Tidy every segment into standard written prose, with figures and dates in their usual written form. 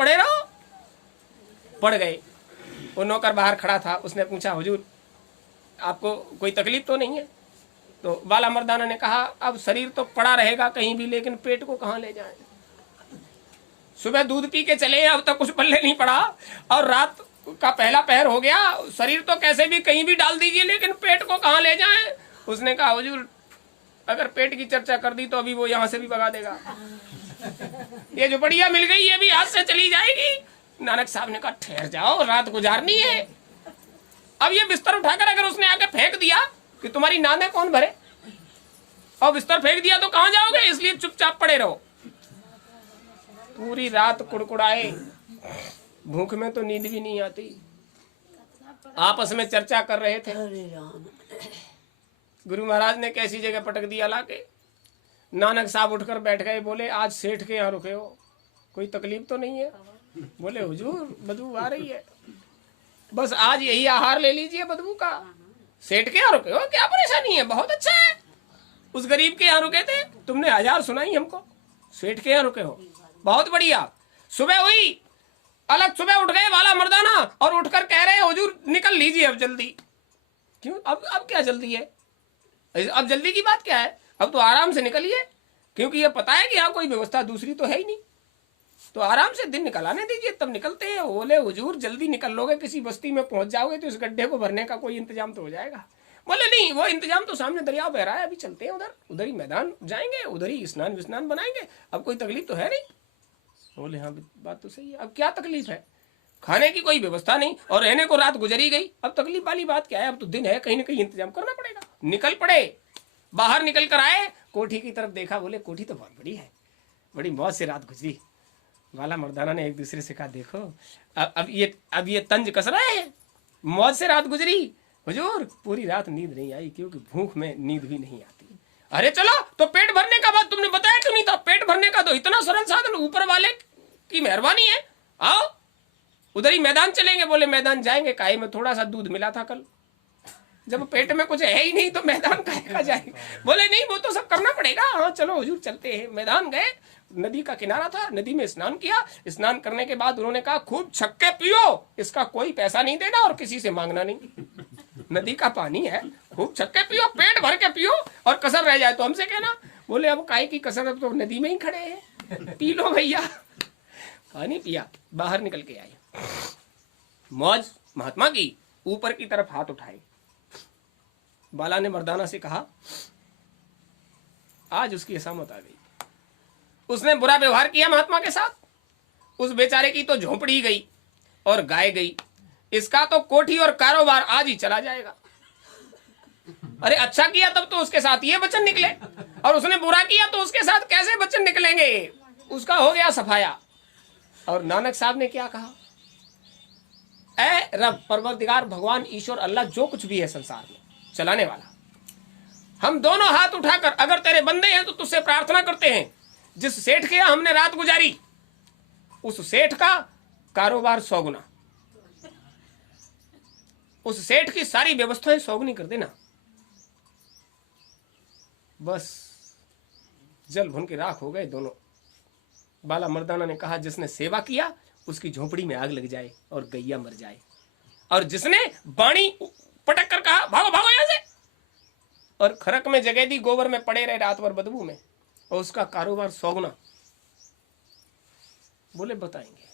पड़े रहो। पड़ गए। वो नौकर बाहर खड़ा था, उसने पूछा हुजूर आपको कोई तकलीफ तो नहीं है? तो बाला मर्दाना ने कहा अब शरीर तो पड़ा रहेगा कहीं भी, लेकिन पेट को कहाँ ले जाएं? सुबह दूध पी के चले, अब तक कुछ पल्ले नहीं पड़ा, और रात का पहला पहर हो गया, शरीर तो कैसे भी कहीं भी डाल दीजिए, लेकिन पेट को कहाँ ले जाएं? उसने कहा हुजूर अगर पेट की चर्चा कर दी तो अभी वो यहाँ से भी भगा देगा। ये जो बढ़िया मिल गई ये भी हाथ से चली जाएगी। नानक साहब ने कहा ठहर जाओ, रात गुजारनी है। अब ये बिस्तर उठाकर अगर उसने आके फेंक दिया कि तुम्हारी नाने कौन भरे, और बिस्तर फेंक दिया तो कहां जाओगे, इसलिए चुपचाप पड़े रहो। पूरी रात कुड़कुड़ाए, भूख में तो नींद भी नहीं आती। आपस में चर्चा कर रहे थे। गुरु महाराज ने कैसी जगह पटक दिया लाके। नानक साहब उठकर बैठ गए, बोले आज सेठ के यहाँ रुके हो, कोई तकलीफ तो नहीं है? बोले हुजूर बदबू आ रही है, बस आज यही आहार ले लीजिए बदबू का। सेठ के यहाँ रुके हो, क्या परेशानी है? बहुत अच्छा है। उस गरीब के यहाँ रुके थे, तुमने 1000 सुनाई हमको। सेठ के यहाँ रुके हो, बहुत बढ़िया। सुबह हुई, अलग सुबह उठ गए वाला मर्दाना, और उठकर कह रहे हुजूर निकल लीजिए अब जल्दी। क्यों? अब क्या जल्दी है? अब जल्दी की बात क्या है? अब तो आराम से निकलिए, क्योंकि ये पता है कि यहाँ कोई व्यवस्था दूसरी तो है ही नहीं, तो आराम से दिन निकलाने दीजिए, तब निकलते हैं। बोले हुजूर जल्दी निकल लोगे, किसी बस्ती में पहुंच जाओगे तो इस गड्ढे को भरने का कोई इंतजाम तो हो जाएगा। बोले नहीं, वो इंतजाम तो सामने दरिया बह रहा है, अभी चलते हैं उधर ही मैदान जाएंगे, उधर ही स्नान विस्नान बनाएंगे, अब कोई तकलीफ तो है नहीं। बोले हाँ बात तो सही है, अब क्या तकलीफ है? खाने की कोई व्यवस्था नहीं और रहने को रात गुजरी गई, अब तकलीफ वाली बात क्या है? अब तो दिन है, कहीं ना कहीं इंतजाम करना पड़ेगा। निकल पड़े, बाहर निकल कर आए, कोठी की तरफ देखा, बोले कोठी तो बहुत बड़ी है, बड़ी मौज से रात गुजरी। वाला मर्दाना ने एक दूसरे से कहा देखो अब ये तंज कस रहा है, मौज से रात गुजरी, हुजूर पूरी रात नींद नहीं आई, क्योंकि भूख में नींद भी नहीं आती। अरे चलो, तो पेट भरने का बात तुमने बताया क्यों नहीं था? पेट भरने का तो इतना सरल साधन ऊपर वाले की मेहरबानी है, आओ उधर ही मैदान चलेंगे। बोले मैदान जाएंगे काहे में, थोड़ा सा दूध मिला था कल, जब पेट में कुछ है ही नहीं तो मैदान काहे का जाएंगे? बोले नहीं वो तो सब करना पड़ेगा। हाँ चलो हुजूर चलते हैं। मैदान गए, नदी का किनारा था, नदी में स्नान किया। स्नान करने के बाद उन्होंने कहा खूब छक्के पियो, इसका कोई पैसा नहीं देना और किसी से मांगना नहीं, नदी का पानी है, खूब छक्के पियो, पेट भर के पियो, और कसर रह जाए तो हमसे कहना। बोले अब काहे की कसर, अब तो नदी में ही खड़े हैं, पी लो भैया। पानी पिया, बाहर निकल के आए, मौज महात्मा की। ऊपर की तरफ हाथ उठाए, बाला ने मर्दाना से कहा आज उसकी असामत आ गई, उसने बुरा व्यवहार किया महात्मा के साथ, उस बेचारे की तो झोपड़ी गई और गाय गई, इसका तो कोठी और कारोबार आज ही चला जाएगा। अरे अच्छा किया तब तो उसके साथ ये वचन निकले, और उसने बुरा किया तो उसके साथ कैसे वचन निकलेंगे? उसका हो गया सफाया। और नानक साहब ने क्या कहा? ऐ रब परवरदिगार भगवान ईश्वर अल्लाह जो कुछ भी है संसार में चलाने वाला, हम दोनों हाथ उठाकर अगर तेरे बंदे हैं तो तुझसे प्रार्थना करते हैं, जिस सेठ के यहां हमने रात गुजारी उस सेठ का कारोबार 100 गुना, उस सेठ की सारी व्यवस्थाएं 100 गुनी कर देना। बस जल भुन के राख हो गए दोनों। बाला मर्दाना ने कहा जिसने सेवा किया उसकी झोपड़ी में आग लग जाए और गैया मर जाए, और जिसने बाणी पटक कर कहा भागो भागो यहां से, और खरक में जगह दी, गोबर में पड़े रहे रात भर बदबू में, और उसका कारोबार 100 गुना। बोले बताएंगे?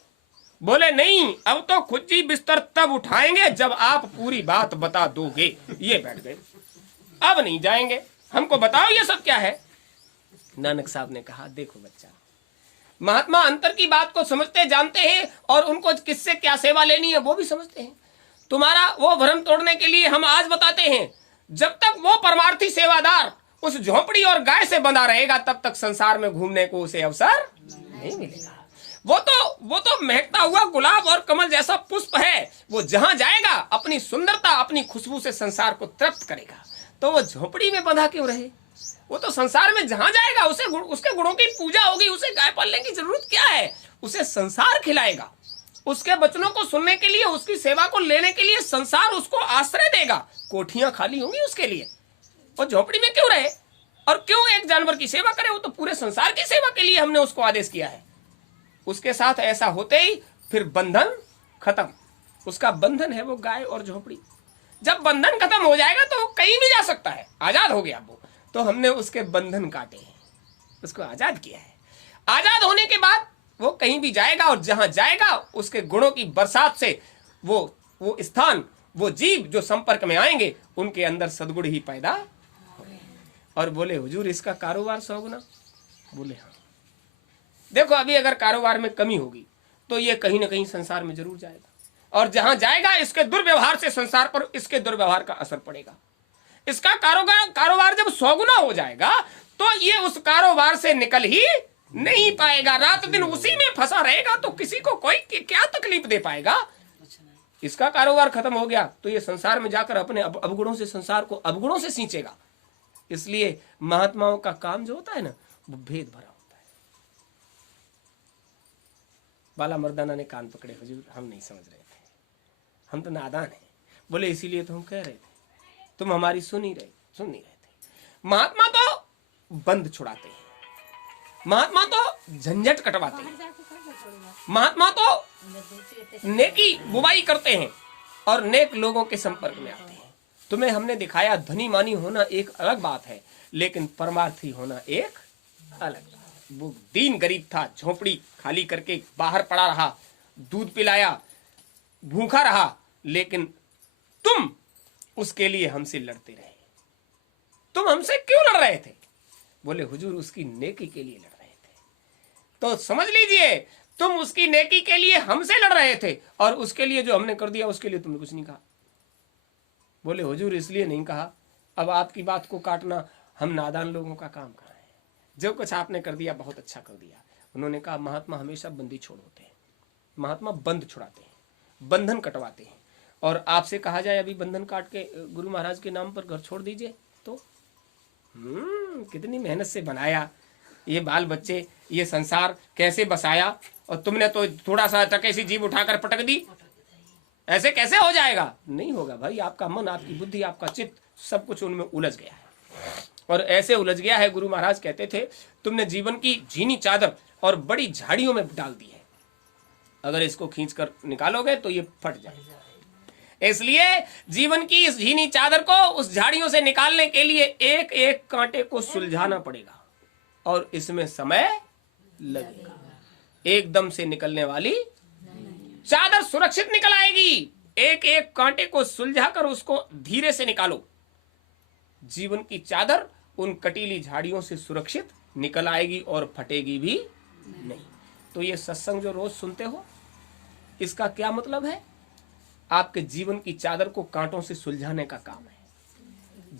बोले नहीं, अब तो खुज्जी बिस्तर तब उठाएंगे जब आप पूरी बात बता दोगे। ये बैठ गए, अब नहीं जाएंगे, हमको बताओ ये सब क्या है। नानक साहब ने कहा देखो बच्चा, महात्मा अंतर की बात को समझते जानते हैं, और उनको किससे क्या सेवा लेनी है वो भी समझते हैं। तुम्हारा वो भ्रम तोड़ने के लिए हम आज बताते हैं, जब तक वो परमार्थी सेवादार उस झोपड़ी और गाय से बंधा रहेगा तब तक संसार में घूमने को उसे अवसर नहीं मिलेगा। वो तो महकता हुआ गुलाब और कमल जैसा पुष्प है, वो जहां जाएगा अपनी सुंदरता अपनी खुशबू से संसार को तृप्त करेगा। तो वो झोपड़ी में बंधा क्यों रहे? वो तो संसार में जहां जाएगा उसके गुणों की पूजा होगी, उसे गाय पालने की जरूरत क्या है? उसे संसार खिलाएगा, उसके वचनों को सुनने के लिए, उसकी सेवा को लेने के लिए संसार उसको आश्रय देगा, कोठियां खाली होंगी उसके लिए। वो झोपड़ी में क्यों रहे और क्यों एक जानवर की सेवा करे? वो तो पूरे संसार की सेवा के लिए हमने उसको आदेश किया है। उसके साथ ऐसा होते ही फिर बंधन खत्म। उसका बंधन है वो गाय और झोपड़ी। जब बंधन खत्म हो जाएगा तो वो कहीं भी जा सकता है, आजाद हो गया वो। तो हमने उसके बंधन काटे हैं, उसको आजाद किया है। आजाद होने के बाद वो कहीं भी जाएगा, और जहां जाएगा उसके गुणों की बरसात से वो स्थान, वो जीव जो संपर्क में आएंगे उनके अंदर सद्गुण ही पैदा होंगे। और बोले हुजूर इसका कारोबार 100 गुना। बोले हाँ। देखो अभी अगर कारोबार में कमी होगी तो ये कहीं ना कहीं संसार में जरूर जाएगा, और जहां जाएगा इसके दुर्व्यवहार से संसार पर इसके दुर्व्यवहार का असर पड़ेगा। इसका कारोबार जब 100 गुना हो जाएगा तो ये उस कारोबार से निकल ही नहीं पाएगा, रात दिन उसी में फंसा रहेगा, तो किसी को कोई क्या तकलीफ दे पाएगा। इसका कारोबार खत्म हो गया तो ये संसार में जाकर अपने अवगुणों से संसार को अवगुणों से सींचेगा। इसलिए महात्माओं का काम जो होता है ना वो भेद भरा होता है। बाला मर्दाना ने कान पकड़े, हुजूर हम नहीं समझ रहे थे, हम तो नादान हैं। बोले इसीलिए तो हम कह रहे थे, तुम हमारी सुन नहीं रहे थे। महात्मा तो बंद छुड़ाते हैं, महात्मा तो झंझट कटवाते हैं, महात्मा तो नेकी बुराई करते हैं और नेक लोगों के संपर्क में आते हैं। तुम्हें हमने दिखाया धनी मानी होना एक अलग बात है, लेकिन परमार्थी होना एक अलग बात। वो दीन गरीब था, झोपड़ी खाली करके बाहर पड़ा रहा, दूध पिलाया, भूखा रहा, लेकिन तुम उसके लिए हमसे लड़ते रहे। तुम हमसे क्यों लड़ रहे थे? बोले हुजूर उसकी नेकी के लिए लड़ रहे थे। तो समझ लीजिए तुम उसकी नेकी के लिए हमसे लड़ रहे थे, और उसके लिए जो हमने कर दिया उसके लिए तुमने कुछ नहीं कहा। बोले हुजूर इसलिए नहीं कहा, अब आपकी बात को काटना हम नादान लोगों का काम कहाँ है। जो कुछ आपने कर दिया बहुत अच्छा कर दिया। उन्होंने कहा महात्मा हमेशा बंदी छोड़ होते हैं, महात्मा बंद छुड़ाते हैं, बंधन कटवाते हैं। और आपसे कहा जाए अभी बंधन काट के गुरु महाराज के नाम पर घर छोड़ दीजिए तो कितनी मेहनत से बनाया ये बाल बच्चे, ये संसार कैसे बसाया, और तुमने तो थोड़ा सा टके सी जीभ उठाकर पटक दी। ऐसे कैसे हो जाएगा? नहीं होगा भाई। आपका मन, आपकी बुद्धि, आपका चित्त सब कुछ उनमें उलझ गया है, और ऐसे उलझ गया है। गुरु महाराज कहते थे तुमने जीवन की झीनी चादर और बड़ी झाड़ियों में डाल दी है, अगर इसको खींचकर निकालोगे तो ये फट जाएगा। इसलिए जीवन की इस झीनी चादर को उस झाड़ियों से निकालने के लिए एक एक कांटे को सुलझाना पड़ेगा, और इसमें समय लगेगा। एकदम से निकलने वाली चादर सुरक्षित निकल आएगी। एक एक कांटे को सुलझाकर उसको धीरे से निकालो। जीवन की चादर उन कटीली झाड़ियों से सुरक्षित निकल आएगी और फटेगी भी नहीं। तो ये सत्संग जो रोज सुनते हो, इसका क्या मतलब है? आपके जीवन की चादर को कांटों से सुलझाने का काम है।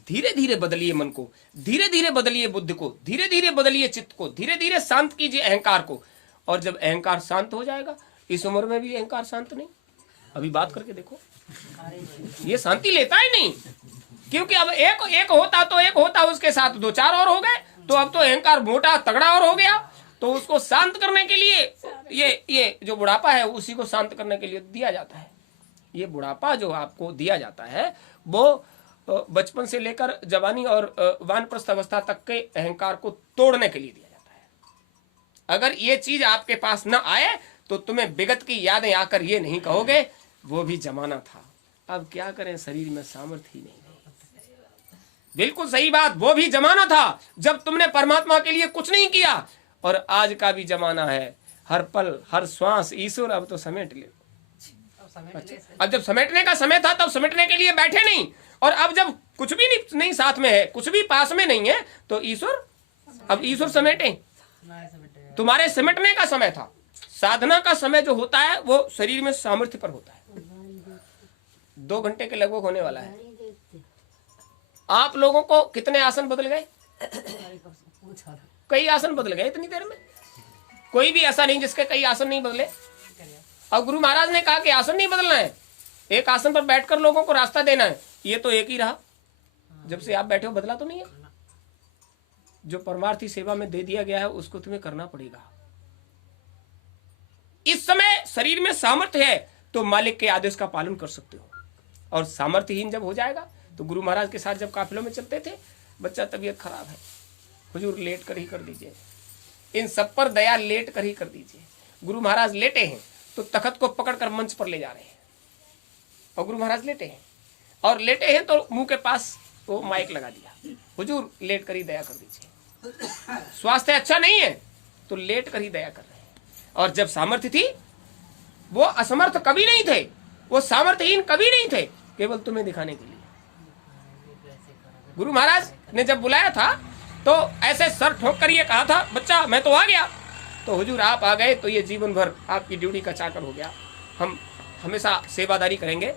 धीरे धीरे बदलिए मन को, धीरे धीरे बदलिए बुद्धि को, धीरे धीरे बदलिए चित्त को, धीरे धीरे शांत कीजिए अहंकार को। और जब अहंकार शांत हो जाएगा, इस उम्र में भी अहंकार शांत नहीं, अभी बात करके देखो, ये शांति लेता ही नहीं। क्योंकि अब एक होता उसके साथ 2-4 और हो गए, तो अब तो अहंकार मोटा तगड़ा और हो गया। तो उसको शांत करने के लिए ये जो बुढ़ापा है उसी को शांत करने के लिए दिया जाता है। ये बुढ़ापा जो आपको दिया जाता है वो बचपन से लेकर जवानी और वानप्रस्थ अवस्था तक के अहंकार को तोड़ने के लिए दिया जाता है। अगर ये चीज आपके पास न आए तो तुम्हें विगत की यादें आकर ये नहीं कहोगे वो भी जमाना था। अब क्या करें, शरीर में सामर्थ्य ही नहीं। बिल्कुल सही बात, वो भी जमाना था जब तुमने परमात्मा के लिए कुछ नहीं किया, और आज का भी जमाना है, हर पल हर श्वास ईश्वर। अब तो समेट ले। अच्छा, अब जब समेटने का समय था तब समेटने के लिए बैठे नहीं, और अब जब कुछ भी नहीं साथ में है, कुछ भी पास में नहीं है, तो ईश्वर, अब ईश्वर समेटे। तुम्हारे समेटने का समय था। साधना का समय जो होता है वो शरीर में सामर्थ्य पर होता है। 2 घंटे के लगभग होने वाला है। आप लोगों को कितने आसन बदल गए? कई आसन बदल गए इतनी देर में। कोई भी ऐसा नहीं जिसके कई आसन नहीं बदले। अब गुरु महाराज ने कहा कि आसन नहीं बदलना है, एक आसन पर बैठकर लोगों को रास्ता देना है। ये तो एक ही रहा, जब से आप बैठे हो बदला तो नहीं है। जो परमार्थी सेवा में दे दिया गया है उसको तुम्हें करना पड़ेगा। इस समय शरीर में सामर्थ्य है तो मालिक के आदेश का पालन कर सकते हो, और सामर्थ्यहीन जब हो जाएगा तो गुरु महाराज के साथ जब काफिलों में चलते थे, बच्चा तबीयत खराब है, हुजूर लेट कर ही कर दीजिए, इन सब पर दया लेट कर ही कर दीजिए। गुरु महाराज लेटे हैं तो तखत को पकड़कर मंच पर ले जा रहे हैं और गुरु महाराज लेटे हैं और लेटे हैं तो मुंह के पास वो माइक लगा दिया, हुजूर लेट कर ही दया कर दीजिए, स्वास्थ्य अच्छा नहीं है तो लेट कर ही दया कर रहे हैं। और जब सामर्थ्य थी वो असमर्थ कभी नहीं थे, वो सामर्थ्यहीन कभी नहीं थे, केवल तुम्हें दिखाने के लिए। गुरु महाराज ने जब बुलाया था तो ऐसे सर ठोक कर ये कहा था, बच्चा मैं तो आ गया। तो हुजूर आप आ गए तो ये जीवन भर आपकी ड्यूटी का चाकर हो गया, हम हमेशा सेवादारी करेंगे।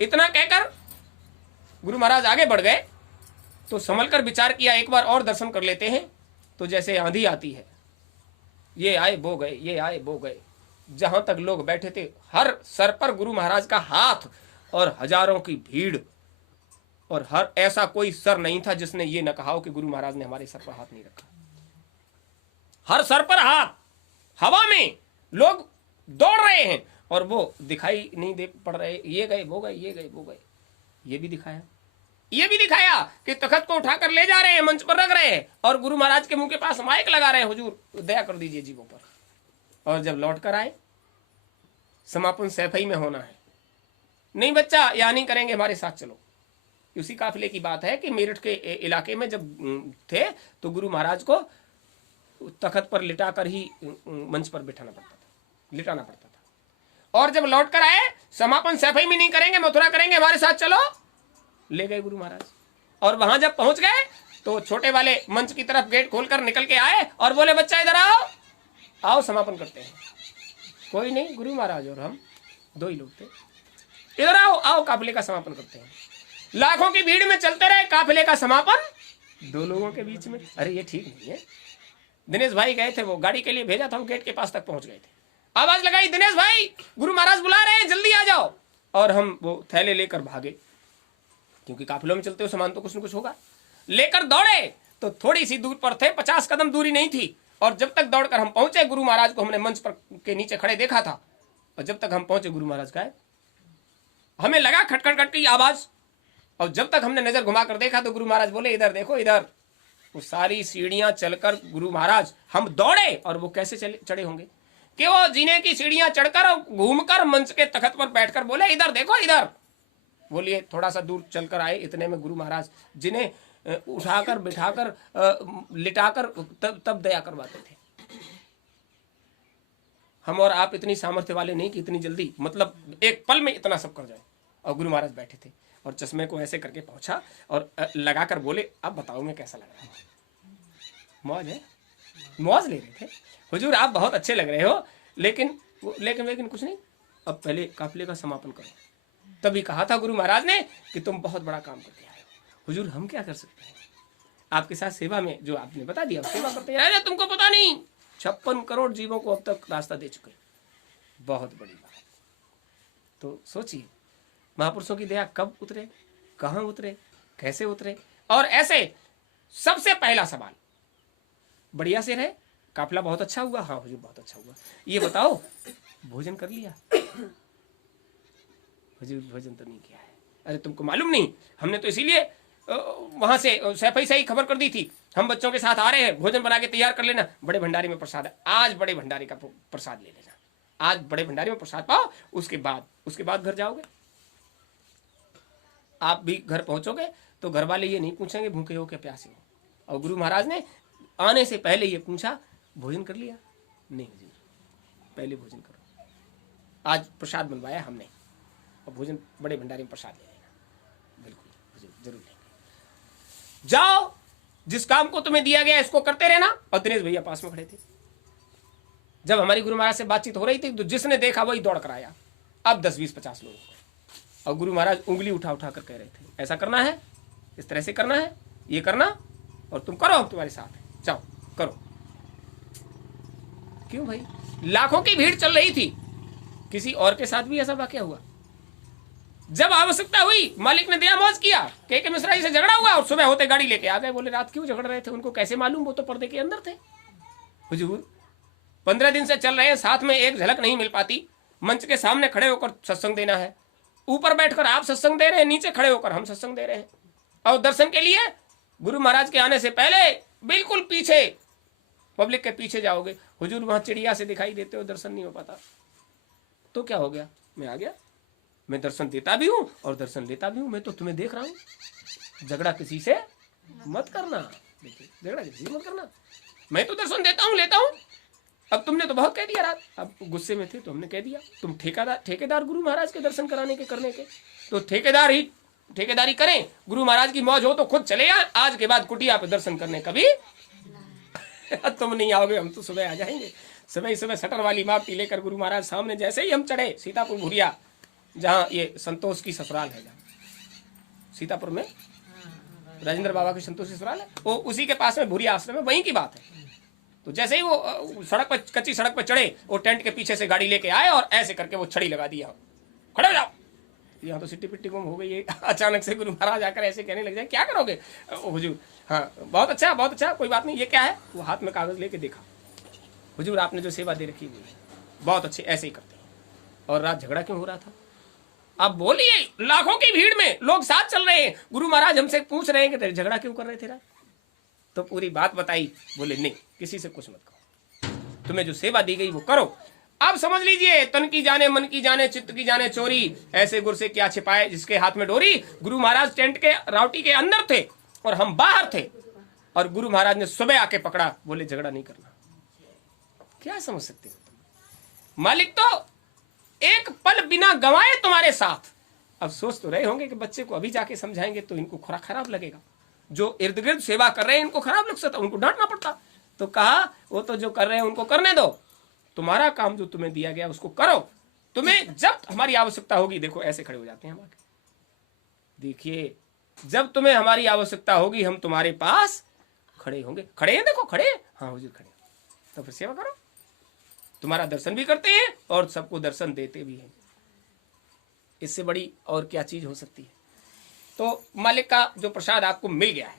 इतना कहकर गुरु महाराज आगे बढ़ गए तो संभल कर विचार किया, एक बार और दर्शन कर लेते हैं। तो जैसे आंधी आती है, ये आए बो गए, ये आए बो गए, जहां तक लोग बैठे थे हर सर पर गुरु महाराज का हाथ और हजारों की भीड़, और हर ऐसा कोई सर नहीं था जिसने ये न कहा हो कि गुरु महाराज ने हमारे सर पर हाथ नहीं रखा। हर सर पर हाथ, हवा में लोग दौड़ रहे हैं और वो दिखाई नहीं दे पड़ रहे, ये गए वो गए, ये गए वो गए। ये भी दिखाया, ये भी दिखाया कि तखत को उठाकर ले जा रहे हैं, मंच पर रख रहे हैं और गुरु महाराज के मुंह के पास माइक लगा रहे हैं, हुजूर दया कर दीजिए जीवों पर। और जब लौट कर आए, समापन सैफई में होना है, नहीं बच्चा यहाँ नहीं करेंगे, हमारे साथ चलो। उसी काफिले की बात है कि मेरठ के इलाके में जब थे तो गुरु महाराज को तखत पर लिटाकर ही मंच पर बिठाना पड़ता था, लिटाना पड़ता था। और जब लौट कर आए, समापन सैफई में नहीं करेंगे, मथुरा करेंगे, हमारे साथ चलो। ले गए गुरु महाराज और वहां जब पहुंच गए तो छोटे वाले मंच की तरफ गेट खोलकर निकल के आए और बोले, बच्चा इधर आओ, आओ समापन करते हैं। कोई नहीं, गुरु महाराज और हम दो ही लोग थे, इधर आओ, आओ काफिले का समापन करते हैं। लाखों की भीड़ में चलते रहे, काफिले का समापन दो लोगों के बीच में। अरे ये ठीक नहीं है। दिनेश भाई गए थे, वो गाड़ी के लिए भेजा था, वो गेट के पास तक पहुंच गए थे, आवाज लगाई, दिनेश भाई गुरु महाराज बुला रहे हैं, जल्दी आ जाओ। और हम वो थैले लेकर भागे, क्योंकि काफिलों में चलते हो सामान तो कुछ न कुछ होगा। लेकर दौड़े तो थोड़ी सी दूर पर थे, 50 कदम दूरी नहीं थी। और जब तक दौड़कर हम पहुंचे, गुरु महाराज को हमने मंच पर के नीचे खड़े देखा था, और जब तक हम पहुंचे गुरु महाराज गायब। हमें लगा खटखट खट की आवाज, और जब तक हमने नजर घुमा कर देखा तो गुरु महाराज बोले, इधर देखो इधर। वो सारी सीढ़ियां चलकर गुरु महाराज, हम दौड़े और वो कैसे चढ़े होंगे कि वो जीने की सीढ़ियां चढ़कर और घूमकर मंच के तखत पर बैठकर बोले, इधर देखो इधर। बोलिए थोड़ा सा दूर चलकर आए, इतने में गुरु महाराज जिन्हें उठाकर बिठाकर लिटाकर तब दया करवाते थे। हम और आप इतनी सामर्थ्य वाले नहीं कि इतनी जल्दी, मतलब एक पल में इतना सब कर जाए। और गुरु महाराज बैठे थे और चश्मे को ऐसे करके पहुंचा और लगाकर बोले, अब बताओ मैं कैसा लग रहा हूं? मौज है, मौज ले रहे थे। हुजूर आप बहुत अच्छे लग रहे हो, लेकिन कुछ नहीं, अब पहले काफिले का समापन करो। तभी कहा था गुरु महाराज ने कि तुम बहुत बड़ा काम करके आए हो। हुजूर हम क्या कर सकते हैं, आपके साथ सेवा में जो आपने बता दिया सेवा करते हैं। अरे तुमको पता नहीं, 56 करोड़ जीवों को अब तक रास्ता दे चुके, बहुत बड़ी बात। तो सोचिए महापुरुषों की दया कब उतरे, कहां उतरे, कैसे उतरे। और ऐसे सबसे पहला सवाल, बढ़िया से रहे, काफिला बहुत अच्छा हुआ, हाँ हुजूर बहुत अच्छा हुआ। ये बताओ भोजन कर लिया? हुजूर भोजन तो नहीं किया है। अरे तुमको मालूम नहीं, हमने तो इसीलिए वहां से सैफई से ही खबर कर दी थी, हम बच्चों के साथ आ रहे हैं, भोजन बना के तैयार कर लेना, बड़े भंडारी में प्रसाद है, आज बड़े भंडारी का प्रसाद ले लेना, आज बड़े भंडारी में प्रसाद पाओ, उसके बाद घर जाओगे। आप भी घर पहुंचोगे तो घर वाले ये नहीं पूछेंगे भूखे हो क्या प्यासे हो। और गुरु महाराज ने आने से पहले ये पूछा, भोजन कर लिया? नहीं हुजूर, पहले भोजन करो, आज प्रसाद बनवाया हमने, और भोजन बड़े भंडारी में प्रसाद ले लेना। बिल्कुल हुजूर जरूर लेंगे। जाओ, जिस काम को तुम्हें दिया गया इसको करते रहना। और दिनेश भैया पास में खड़े थे। जब हमारी गुरु महाराज से बातचीत हो रही थी तो जिसने देखा वही दौड़ कर आया। अब 10, 20, 50 लोग, और गुरु महाराज उंगली उठा उठा कर कह रहे थे, ऐसा करना है, इस तरह से करना है, ये करना, और तुम करो, हम तुम्हारे साथ हैं, जाओ करो। क्यों भाई, लाखों की भीड़ चल रही थी। किसी और के साथ भी ऐसा वाकया हुआ? जब आवश्यकता हुई मालिक ने दया मौज किया, के मिश्रा जी से झगड़ा हुआ और सुबह होते गाड़ी लेके आ गए। बोले रात क्यों झगड़ रहे थे, उनको कैसे मालूम, वो तो पर्दे के अंदर थे। हुजूर 15 दिन से चल रहे हैं, साथ में एक झलक नहीं मिल पाती। मंच के सामने खड़े होकर सत्संग देना है, ऊपर बैठकर आप सत्संग दे रहे हैं, नीचे खड़े होकर हम सत्संग दे रहे हैं। और दर्शन के लिए गुरु महाराज के आने से पहले बिल्कुल पीछे पब्लिक के पीछे जाओगे, हुजूर वहां चिड़िया से दिखाई देते हो, दर्शन नहीं हो पाता, तो क्या हो गया? मैं आ गया, मैं दर्शन देता भी हूं और दर्शन लेता भी हूं, मैं तो तुम्हें देख रहा हूं। झगड़ा किसी से मत करना, देखिए झगड़ा किसी से मत करना, मैं तो दर्शन देता हूं, लेता हूं। अब तुमने तो बहुत कह दिया रात, अब गुस्से में थे तो हमने कह दिया, तुम ठेकेदार गुरु महाराज के दर्शन कराने के करने के, तो ठेकेदारी करें, गुरु महाराज की मौज हो तो खुद चले आए, आज के बाद कुटिया पे दर्शन करने कभी तुम नहीं आओगे, हम तो सुबह आ जाएंगे। सुबह शटर वाली मापी लेकर गुरु महाराज सामने जैसे ही हम चढ़े, सीतापुर भुरिया जहाँ ये संतोष की ससुराल है, सीतापुर में राजेंद्र बाबा की संतोष की ससुराल है, वो उसी के पास में भुरिया आश्रम है, वहीं की बात है। तो जैसे ही वो सड़क पर, कच्ची सड़क पर चढ़े, वो टेंट के पीछे से गाड़ी लेके आए और ऐसे करके वो छड़ी लगा दिया, खड़े हो जाओ। यहाँ तो सिट्टी पिट्टी गुम हो गई है, अचानक से गुरु महाराज आकर ऐसे कहने लग जाए, क्या करोगे हुजूर? हाँ बहुत अच्छा, कोई बात नहीं, ये क्या है? वो हाथ में कागज लेके देखा, हुजूर आपने जो सेवा दे रखी है बहुत अच्छे, ऐसे ही करते हैं। और रात झगड़ा क्यों हो रहा था? अब बोलिए, लाखों की भीड़ में लोग साथ चल रहे हैं, गुरु महाराज हमसे पूछ रहे हैं कि तेरे झगड़ा क्यों कर रहे थे रात? तो पूरी बात बताई, बोले नहीं किसी से कुछ मत करो, तुम्हें जो सेवा दी गई वो करो। अब समझ लीजिए, तन की जाने मन की जाने चित्त की जाने चोरी, ऐसे गुर से क्या छिपाए जिसके हाथ में डोरी। गुरु महाराज टेंट के राउटी के अंदर थे और हम बाहर थे, और गुरु महाराज ने सुबह आके पकड़ा, बोले झगड़ा नहीं करना। क्या समझ सकते हो? मालिक तो एक पल बिना गंवाए तुम्हारे साथ। अब सोच तो रहे होंगे कि बच्चे को अभी जाके समझाएंगे तो इनको खराब लगेगा, जो इर्द गिर्द सेवा कर रहे हैं इनको खराब लग सकता, उनको डांटना पड़ता। तो कहा वो तो जो कर रहे हैं उनको करने दो, तुम्हारा काम जो तुम्हें दिया गया उसको करो, तुम्हें जब हमारी आवश्यकता होगी, देखो ऐसे खड़े हो जाते हैं हम आगे, देखिए जब तुम्हें हमारी आवश्यकता होगी हम तुम्हारे पास खड़े होंगे। खड़े हैं, देखो खड़े हैं, हाँ हुजूर खड़े, तो फिर सेवा करो, तुम्हारा दर्शन भी करते हैं और सबको दर्शन देते भी हैं। इससे बड़ी और क्या चीज हो सकती है? तो मालिक का जो प्रसाद आपको मिल गया है,